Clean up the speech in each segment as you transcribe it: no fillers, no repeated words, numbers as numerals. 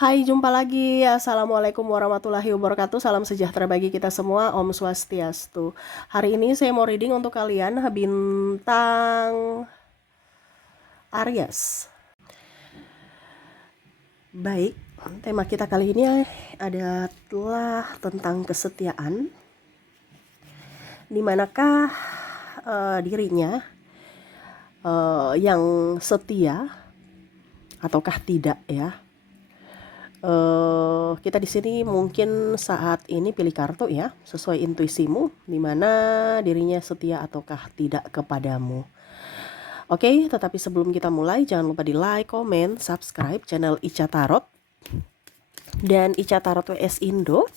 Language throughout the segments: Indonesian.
Hai, jumpa lagi. Assalamualaikum warahmatullahi wabarakatuh. Salam sejahtera bagi kita semua. Om Swastiastu. Hari ini saya mau reading untuk kalian bintang Aries. Baik, tema kita kali ini adalah tentang kesetiaan. Dimanakah dirinya yang setia ataukah tidak ya? Kita di sini mungkin saat ini pilih kartu ya, sesuai intuisimu, di mana dirinya setia ataukah tidak kepadamu. Oke, tetapi sebelum kita mulai, jangan lupa di like, comment, subscribe channel Ica Tarot dan Ica Tarot WS Indo,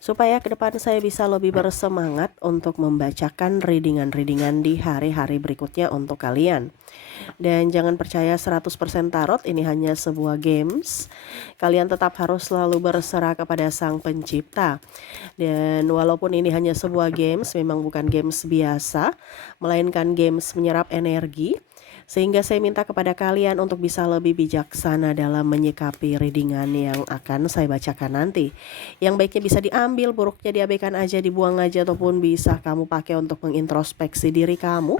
supaya ke depan saya bisa lebih bersemangat untuk membacakan readingan-readingan di hari-hari berikutnya untuk kalian. Dan jangan percaya 100% tarot, ini hanya sebuah games. Kalian tetap harus selalu berserah kepada Sang Pencipta. Dan walaupun ini hanya sebuah games, memang bukan games biasa, melainkan games menyerap energi. Sehingga saya minta kepada kalian untuk bisa lebih bijaksana dalam menyikapi readingan yang akan saya bacakan nanti. Yang baiknya bisa diambil, buruknya diabaikan aja, dibuang aja, ataupun bisa kamu pakai untuk mengintrospeksi diri kamu,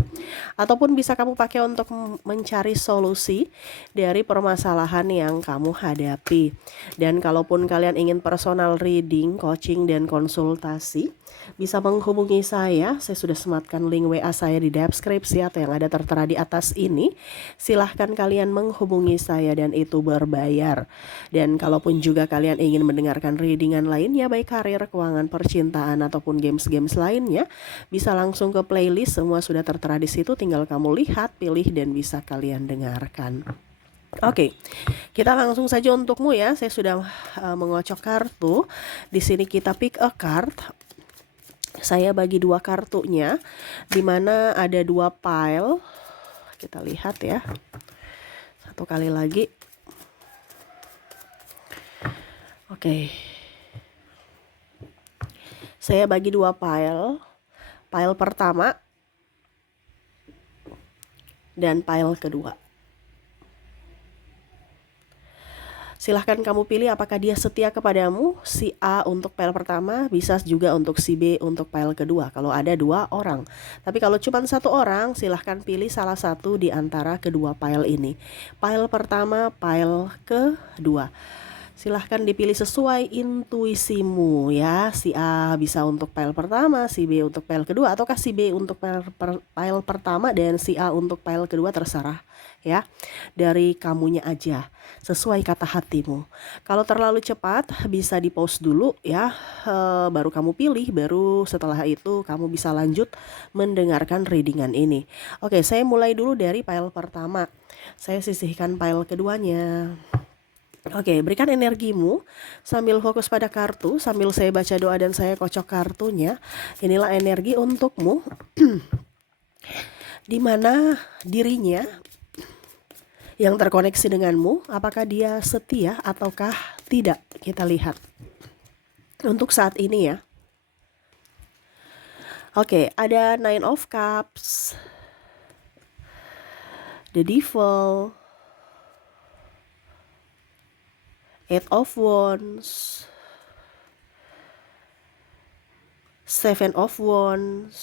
ataupun bisa kamu pakai untuk mencari solusi dari permasalahan yang kamu hadapi. Dan kalaupun kalian ingin personal reading, coaching, dan konsultasi, bisa menghubungi saya sudah sematkan link WA saya di deskripsi atau yang ada tertera di atas ini. Silahkan kalian menghubungi saya dan itu berbayar. Dan kalaupun juga kalian ingin mendengarkan readingan lainnya, baik karir, keuangan, percintaan, ataupun games-games lainnya, bisa langsung ke playlist, semua sudah tertera di situ, tinggal kamu lihat, pilih, dan bisa kalian dengarkan. Oke, kita langsung saja untukmu ya. Saya sudah mengocok kartu. Di sini kita pick a card. Saya bagi dua kartunya, di mana ada dua pile. Kita lihat ya. Satu kali lagi. Oke. Saya bagi dua pile. Pile pertama dan pile kedua. Silahkan kamu pilih apakah dia setia kepadamu. Si A untuk pile pertama, bisa juga untuk si B untuk pile kedua kalau ada dua orang. Tapi kalau cuma satu orang, silahkan pilih salah satu di antara kedua pile ini. Pile pertama, pile kedua. Silahkan dipilih sesuai intuisimu ya. Si A bisa untuk pile pertama, si B untuk pile kedua, ataukah si B untuk pile pertama dan si A untuk pile kedua, terserah ya. Dari kamunya aja, sesuai kata hatimu. Kalau terlalu cepat bisa di pause dulu ya, baru kamu pilih, baru setelah itu kamu bisa lanjut mendengarkan readingan ini. Oke, saya mulai dulu dari pile pertama. Saya sisihkan pile keduanya. Oke, berikan energimu sambil fokus pada kartu, sambil saya baca doa dan saya kocok kartunya. Inilah energi untukmu, di mana dirinya yang terkoneksi denganmu, apakah dia setia ataukah tidak? Kita lihat untuk saat ini ya. Oke, ada Nine of Cups, The Devil, Eight of Wands, Seven of Wands,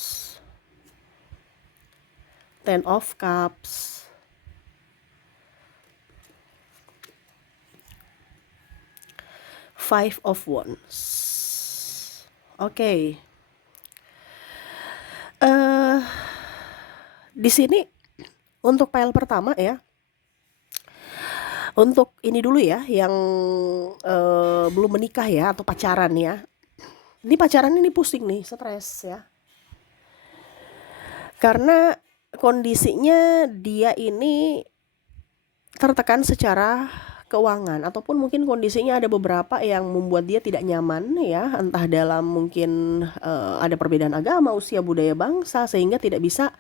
Ten of Cups, Five of Wands. Oke. Di sini untuk pile pertama ya. Untuk ini dulu ya, yang belum menikah ya atau pacaran ya. Ini pacaran ini pusing nih, stres ya. Karena kondisinya dia ini tertekan secara keuangan, ataupun mungkin kondisinya ada beberapa yang membuat dia tidak nyaman ya, entah dalam mungkin ada perbedaan agama, usia, budaya, bangsa, sehingga tidak bisa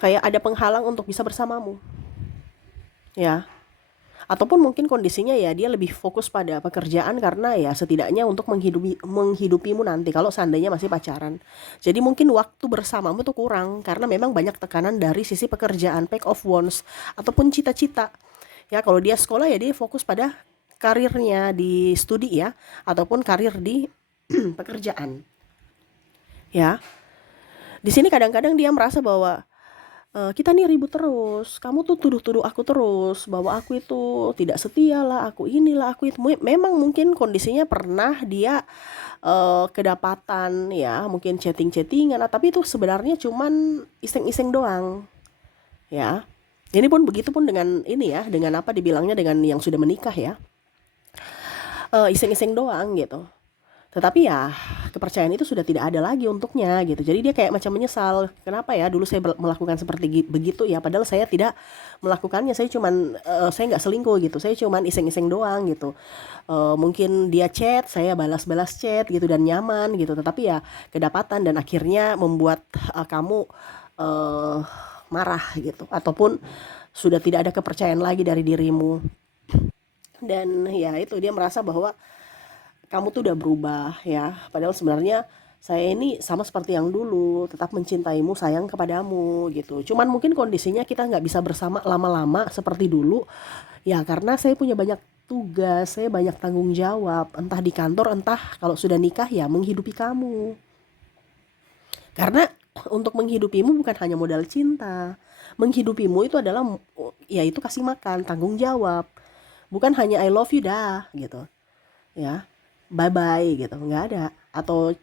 kayak ada penghalang untuk bisa bersamamu ya. Ataupun mungkin kondisinya ya dia lebih fokus pada pekerjaan karena ya setidaknya untuk menghidupimu nanti kalau seandainya masih pacaran. Jadi mungkin waktu bersamamu tuh kurang karena memang banyak tekanan dari sisi pekerjaan, pack of wands ataupun cita-cita. Ya kalau dia sekolah ya dia fokus pada karirnya di studi ya ataupun karir di pekerjaan. Ya. Di sini kadang-kadang dia merasa bahwa kita nih ribut terus, kamu tuh tuduh-tuduh aku terus bahwa aku itu tidak setia lah, aku inilah, aku itu. Memang mungkin kondisinya pernah dia kedapatan ya, mungkin chatting-chattingan, tapi itu sebenarnya cuman iseng-iseng doang, ya. Ini pun begitu pun dengan ini ya, dengan apa dibilangnya dengan yang sudah menikah ya, iseng-iseng doang gitu. Tetapi ya kepercayaan itu sudah tidak ada lagi untuknya gitu. Jadi dia kayak macam menyesal, kenapa ya dulu saya melakukan seperti begitu ya, padahal saya tidak melakukannya, saya cuman saya nggak selingkuh gitu, saya cuman iseng-iseng doang gitu. Mungkin dia chat, saya balas-balas chat gitu dan nyaman gitu, tetapi ya kedapatan dan akhirnya membuat kamu uh, marah gitu, ataupun sudah tidak ada kepercayaan lagi dari dirimu. Dan ya itu dia merasa bahwa kamu tuh udah berubah ya, padahal sebenarnya saya ini sama seperti yang dulu, tetap mencintaimu, sayang kepadamu gitu. Cuman mungkin kondisinya kita nggak bisa bersama lama-lama seperti dulu ya, karena saya punya banyak tugas, saya banyak tanggung jawab, entah di kantor, entah kalau sudah nikah ya menghidupi kamu. Karena untuk menghidupimu bukan hanya modal cinta, menghidupimu itu adalah ya itu kasih makan, tanggung jawab, bukan hanya I love you dah gitu ya, bye bye gitu, nggak ada. Atau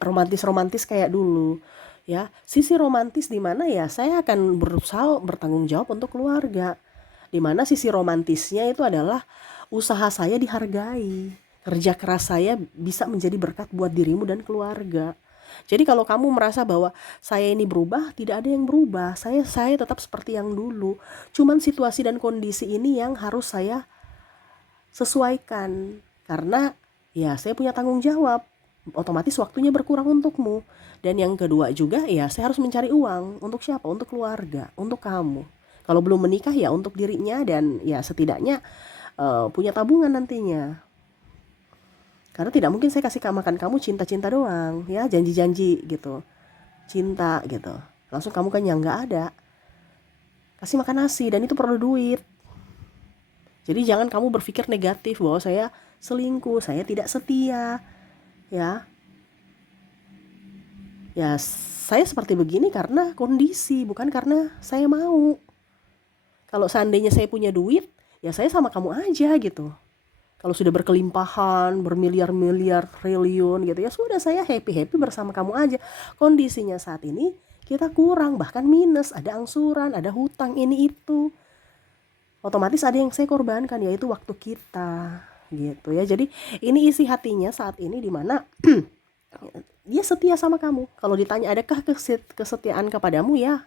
romantis-romantis kayak dulu ya, sisi romantis di mana ya saya akan berusaha bertanggung jawab untuk keluarga, di mana sisi romantisnya itu adalah usaha saya dihargai, kerja keras saya bisa menjadi berkat buat dirimu dan keluarga. Jadi kalau kamu merasa bahwa saya ini berubah, tidak ada yang berubah, saya tetap seperti yang dulu, cuman situasi dan kondisi ini yang harus saya sesuaikan karena ya saya punya tanggung jawab, otomatis waktunya berkurang untukmu. Dan yang kedua juga ya saya harus mencari uang untuk siapa, untuk keluarga, untuk kamu. Kalau belum menikah ya untuk dirinya, dan ya setidaknya punya tabungan nantinya, karena tidak mungkin saya kasih makan kamu cinta-cinta doang ya, janji-janji gitu cinta gitu langsung kamu kan yang nggak ada, kasih makan nasi dan itu perlu duit. Jadi jangan kamu berpikir negatif bahwa saya selingkuh, saya tidak setia, ya. Ya, saya seperti begini karena kondisi, bukan karena saya mau. Kalau seandainya saya punya duit, ya saya sama kamu aja gitu. Kalau sudah berkelimpahan, bermiliar-miliar, triliun gitu, ya sudah saya happy-happy bersama kamu aja. Kondisinya saat ini kita kurang, bahkan minus, ada angsuran, ada hutang ini itu. Otomatis ada yang saya korbankan, yaitu waktu kita gitu ya. Jadi ini isi hatinya saat ini, di mana dia setia sama kamu. Kalau ditanya adakah kesetiaan kepadamu, ya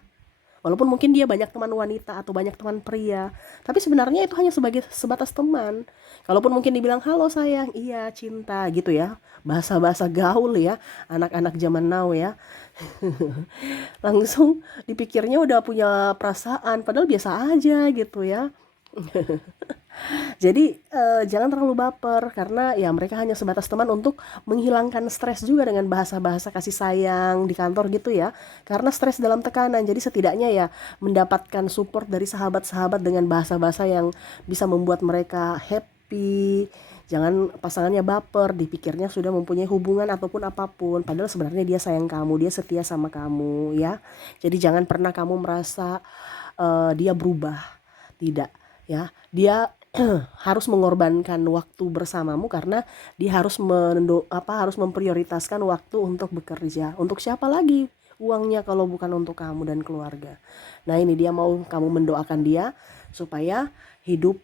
walaupun mungkin dia banyak teman wanita atau banyak teman pria, tapi sebenarnya itu hanya sebatas teman. Kalaupun mungkin dibilang halo sayang, iya cinta gitu ya, bahasa-bahasa gaul ya, anak-anak zaman now ya. Langsung dipikirnya udah punya perasaan, padahal biasa aja gitu ya. Jadi jangan terlalu baper, karena ya mereka hanya sebatas teman untuk menghilangkan stres juga dengan bahasa-bahasa kasih sayang di kantor gitu ya. Karena stres dalam tekanan, jadi setidaknya ya mendapatkan support dari sahabat-sahabat dengan bahasa-bahasa yang bisa membuat mereka happy. Jangan pasangannya baper, dipikirnya sudah mempunyai hubungan ataupun apapun, padahal sebenarnya dia sayang kamu, dia setia sama kamu ya. Jadi jangan pernah kamu merasa dia berubah, tidak ya. Dia harus mengorbankan waktu bersamamu karena dia harus harus memprioritaskan waktu untuk bekerja. Untuk siapa lagi uangnya kalau bukan untuk kamu dan keluarga. Nah ini dia mau kamu mendoakan dia supaya hidup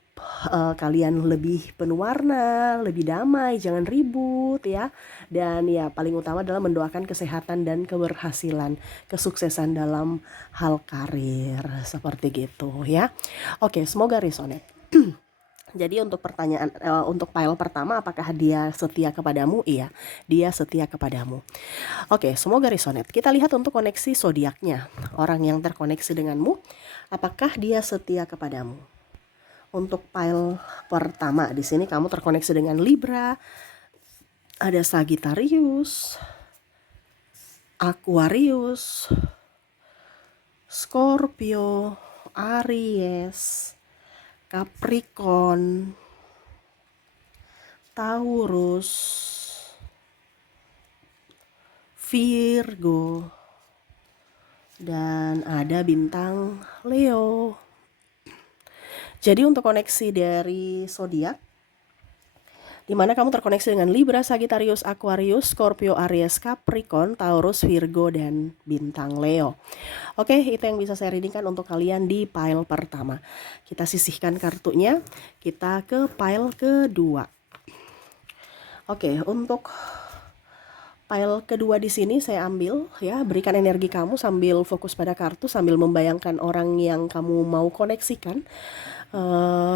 kalian lebih penuh warna, lebih damai, jangan ribut ya. Dan ya paling utama adalah mendoakan kesehatan dan keberhasilan, kesuksesan dalam hal karir seperti gitu ya. Oke, semoga resonate. Jadi untuk pertanyaan untuk file pertama, apakah dia setia kepadamu? Iya, dia setia kepadamu. Oke, semoga resonate. Kita lihat untuk koneksi zodiaknya. Orang yang terkoneksi denganmu, apakah dia setia kepadamu? Untuk pile pertama di sini kamu terkoneksi dengan Libra, ada Sagittarius, Aquarius, Scorpio, Aries, Capricorn, Taurus, Virgo, dan ada bintang Leo. Jadi untuk koneksi dari zodiak, di mana kamu terkoneksi dengan Libra, Sagittarius, Aquarius, Scorpio, Aries, Capricorn, Taurus, Virgo, dan bintang Leo. Oke, itu yang bisa saya readingkan untuk kalian di pile pertama. Kita sisihkan kartunya, kita ke pile kedua. Oke, untuk pile kedua di sini saya ambil ya, berikan energi kamu sambil fokus pada kartu, sambil membayangkan orang yang kamu mau koneksikan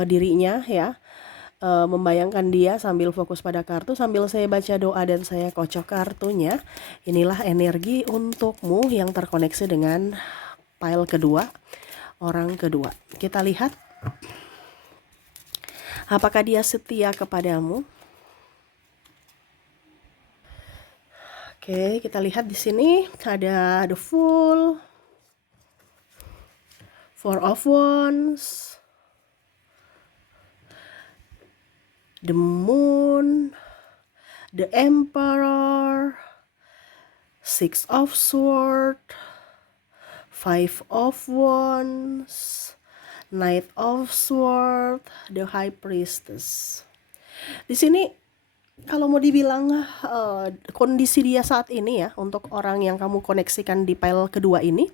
dirinya ya. Membayangkan dia sambil fokus pada kartu, sambil saya baca doa dan saya kocok kartunya. Inilah energi untukmu yang terkoneksi dengan pile kedua, orang kedua. Kita lihat apakah dia setia kepadamu. Oke, kita lihat di sini ada the Fool, Four of Wands, the Moon, the Emperor, Six of Swords, Five of Wands, Knight of Swords, the High Priestess. Di sini kalau mau dibilang kondisi dia saat ini ya, untuk orang yang kamu koneksikan di pile kedua ini,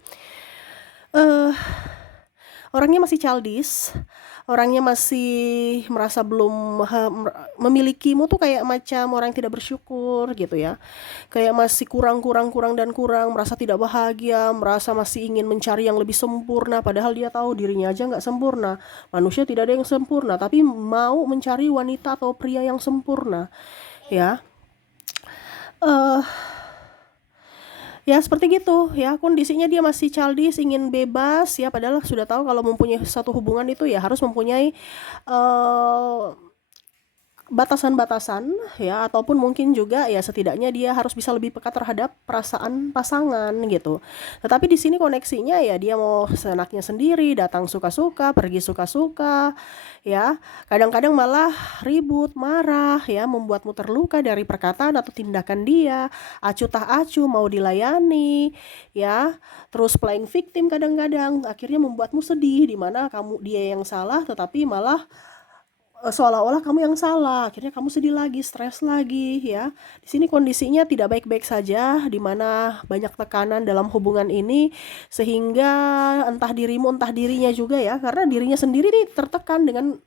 orangnya masih childish, orangnya masih merasa belum memilikimu tuh kayak macam orang yang tidak bersyukur gitu ya, kayak masih kurang, merasa tidak bahagia, merasa masih ingin mencari yang lebih sempurna, padahal dia tahu dirinya aja nggak sempurna. Manusia tidak ada yang sempurna, tapi mau mencari wanita atau pria yang sempurna ya. Ya seperti gitu ya, kondisinya dia masih childish, ingin bebas ya, padahal sudah tahu kalau mempunyai satu hubungan itu ya harus mempunyai batasan-batasan ya, ataupun mungkin juga ya setidaknya dia harus bisa lebih peka terhadap perasaan pasangan gitu. Tetapi di sini koneksinya ya dia mau seenaknya sendiri, datang suka-suka, pergi suka-suka ya. Kadang-kadang malah ribut, marah ya, membuatmu terluka dari perkataan atau tindakan dia, acuh tak acuh, mau dilayani ya. Terus playing victim kadang-kadang akhirnya membuatmu sedih, di mana kamu dia yang salah tetapi malah seolah-olah kamu yang salah, akhirnya kamu sedih lagi, stres lagi ya. Di sini kondisinya tidak baik-baik saja, di mana banyak tekanan dalam hubungan ini, sehingga entah dirimu entah dirinya juga ya, karena dirinya sendiri nih tertekan dengan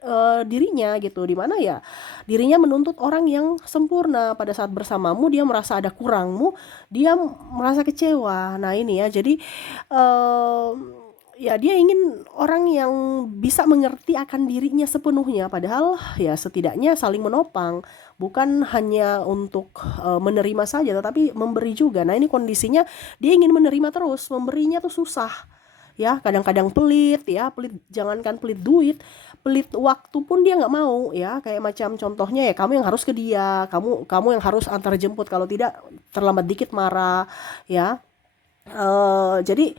dirinya gitu, di mana ya dirinya menuntut orang yang sempurna. Pada saat bersamamu dia merasa ada kurangmu, dia merasa kecewa. Nah ini ya, jadi ya dia ingin orang yang bisa mengerti akan dirinya sepenuhnya, padahal ya setidaknya saling menopang, bukan hanya untuk menerima saja tetapi memberi juga. Nah ini kondisinya dia ingin menerima terus, memberinya tuh susah ya, kadang-kadang pelit ya, pelit, jangankan pelit duit, pelit waktu pun dia nggak mau ya. Kayak macam contohnya ya, kamu yang harus ke dia, kamu yang harus antar jemput, kalau tidak terlambat dikit marah ya. Jadi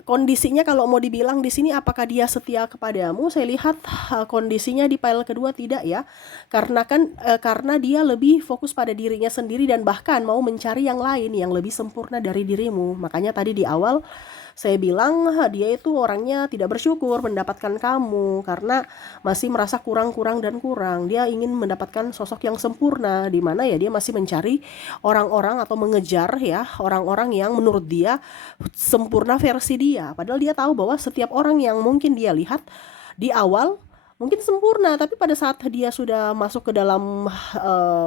kondisinya kalau mau dibilang di sini apakah dia setia kepadamu, saya lihat kondisinya di pile kedua tidak ya. Karena dia lebih fokus pada dirinya sendiri dan bahkan mau mencari yang lain yang lebih sempurna dari dirimu. Makanya tadi di awal saya bilang dia itu orangnya tidak bersyukur mendapatkan kamu karena masih merasa kurang dan kurang. Dia ingin mendapatkan sosok yang sempurna, di mana ya dia masih mencari orang-orang atau mengejar ya orang-orang yang menurut dia sempurna versi dia. Padahal dia tahu bahwa setiap orang yang mungkin dia lihat di awal mungkin sempurna, tapi pada saat dia sudah masuk ke dalam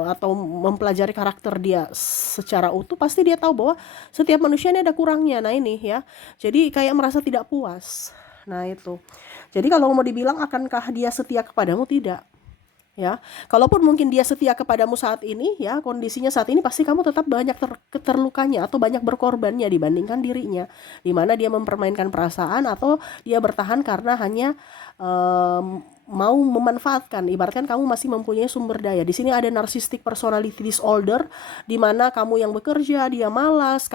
atau mempelajari karakter dia secara utuh, pasti dia tahu bahwa setiap manusia ini ada kurangnya. Nah ini ya, jadi kayak merasa tidak puas. Nah itu, jadi kalau mau dibilang akankah dia setia kepadamu, tidak ya. Kalaupun mungkin dia setia kepadamu saat ini ya, kondisinya saat ini pasti kamu tetap banyak terlukanya atau banyak berkorbannya dibandingkan dirinya, dimana dia mempermainkan perasaan atau dia bertahan karena hanya mau memanfaatkan. Ibaratkan kamu masih mempunyai sumber daya. Di sini ada narcissistic personality disorder, di mana kamu yang bekerja, dia malas,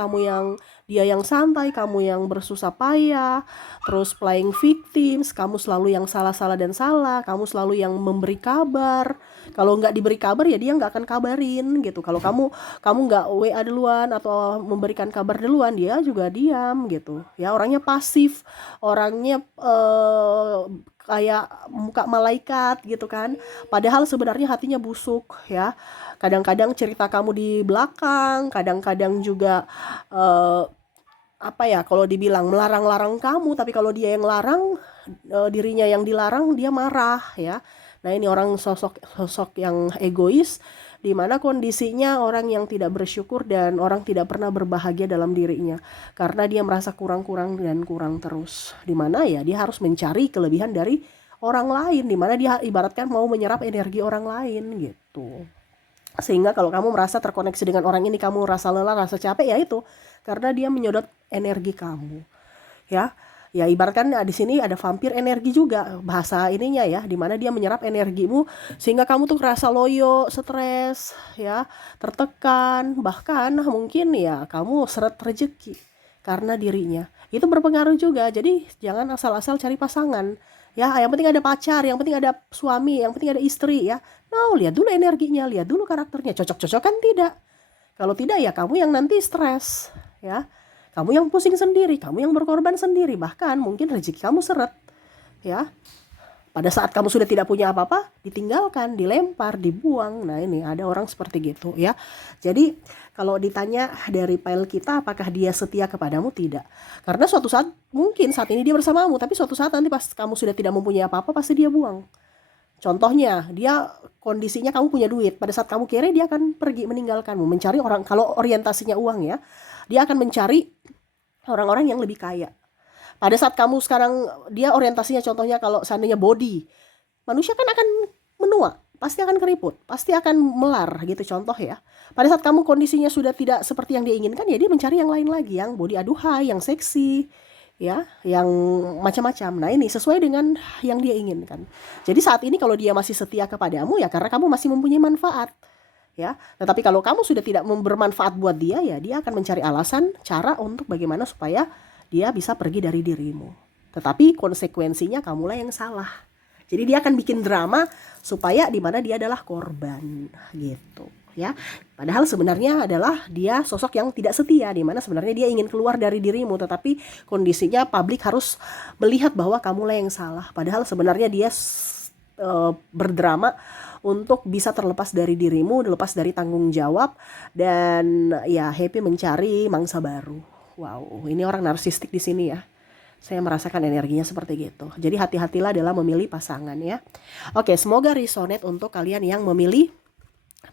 dia yang santai, kamu yang bersusah payah, terus playing victims, kamu selalu yang salah-salah dan salah, kamu selalu yang memberi kabar. Kalau nggak diberi kabar ya dia nggak akan kabarin gitu. Kalau kamu nggak WA duluan atau memberikan kabar duluan, dia juga diam gitu. Ya, orangnya pasif, orangnya kayak muka malaikat gitu kan. Padahal sebenarnya hatinya busuk ya. Kadang-kadang cerita kamu di belakang, kadang-kadang juga apa ya, kalau dibilang melarang-larang kamu, tapi kalau dia yang larang, dirinya yang dilarang, dia marah ya. Nah, ini orang sosok yang egois, di mana kondisinya orang yang tidak bersyukur dan orang tidak pernah berbahagia dalam dirinya karena dia merasa kurang-kurang dan kurang terus, di mana ya dia harus mencari kelebihan dari orang lain, di mana dia ibaratkan mau menyerap energi orang lain gitu. Sehingga kalau kamu merasa terkoneksi dengan orang ini, kamu rasa lelah, rasa capek, ya itu karena dia menyedot energi kamu ya. Ya, ibaratkan di sini ada vampir energi juga bahasa ininya ya, dimana dia menyerap energimu sehingga kamu tuh rasa loyo, stres ya, tertekan, bahkan mungkin ya kamu seret rezeki karena dirinya. Itu berpengaruh juga. Jadi jangan asal-asal cari pasangan ya, yang penting ada pacar, yang penting ada suami, yang penting ada istri ya. Nah, lihat dulu energinya, lihat dulu karakternya, cocok-cocok kan tidak. Kalau tidak ya kamu yang nanti stres ya. Kamu yang pusing sendiri, kamu yang berkorban sendiri, bahkan mungkin rezeki kamu seret ya. Pada saat kamu sudah tidak punya apa-apa, ditinggalkan, dilempar, dibuang. Nah, ini ada orang seperti gitu ya. Jadi kalau ditanya dari file kita apakah dia setia kepadamu, tidak. Karena suatu saat, mungkin saat ini dia bersamamu, tapi suatu saat nanti pas kamu sudah tidak mempunyai apa-apa, pasti dia buang. Contohnya, dia kondisinya kamu punya duit, pada saat kamu kere dia akan pergi meninggalkanmu, mencari orang, kalau orientasinya uang ya, dia akan mencari orang-orang yang lebih kaya. Pada saat kamu sekarang, dia orientasinya contohnya kalau seandainya body, manusia kan akan menua, pasti akan keriput, pasti akan melar gitu contoh ya. Pada saat kamu kondisinya sudah tidak seperti yang dia inginkan, ya dia mencari yang lain lagi, yang body aduhai, yang seksi ya, yang macam-macam. Nah, ini sesuai dengan yang dia inginkan. Jadi saat ini kalau dia masih setia kepadamu ya karena kamu masih mempunyai manfaat ya. Tetapi kalau kamu sudah tidak bermanfaat buat dia, ya dia akan mencari alasan, cara untuk bagaimana supaya dia bisa pergi dari dirimu. Tetapi konsekuensinya kamulah yang salah. Jadi dia akan bikin drama supaya di mana dia adalah korban gitu ya. Padahal sebenarnya adalah dia sosok yang tidak setia, di mana sebenarnya dia ingin keluar dari dirimu, tetapi kondisinya publik harus melihat bahwa kamulah yang salah. Padahal sebenarnya dia berdrama untuk bisa terlepas dari dirimu, lepas dari tanggung jawab, dan ya happy mencari mangsa baru. Wow, ini orang narsistik di sini ya. Saya merasakan energinya seperti gitu. Jadi hati-hatilah dalam memilih pasangan ya. Oke, semoga resonate untuk kalian yang memilih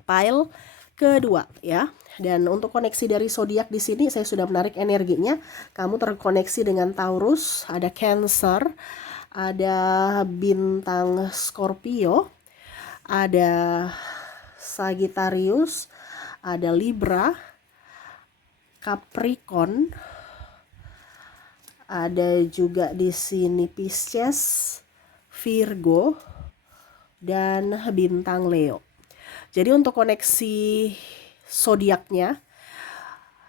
pile kedua ya. Dan untuk koneksi dari zodiak di sini saya sudah menarik energinya. Kamu terkoneksi dengan Taurus, ada Cancer, ada bintang Scorpio, ada Sagittarius, ada Libra, Capricorn, ada juga di sini Pisces, Virgo, dan bintang Leo. Jadi untuk koneksi zodiaknya,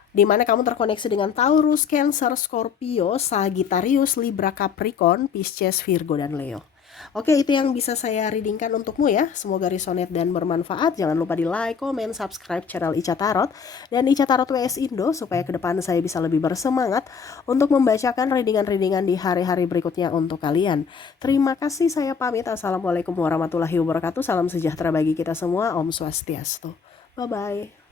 di mana kamu terkoneksi dengan Taurus, Cancer, Scorpio, Sagittarius, Libra, Capricorn, Pisces, Virgo, dan Leo. Oke, itu yang bisa saya readingkan untukmu ya. Semoga resonate dan bermanfaat. Jangan lupa di like, comment, subscribe channel Ica Tarot dan Ica Tarot WS Indo supaya ke depan saya bisa lebih bersemangat untuk membacakan readingan-readingan di hari-hari berikutnya untuk kalian. Terima kasih, saya pamit. Assalamualaikum warahmatullahi wabarakatuh. Salam sejahtera bagi kita semua. Om Swastiastu. Bye-bye.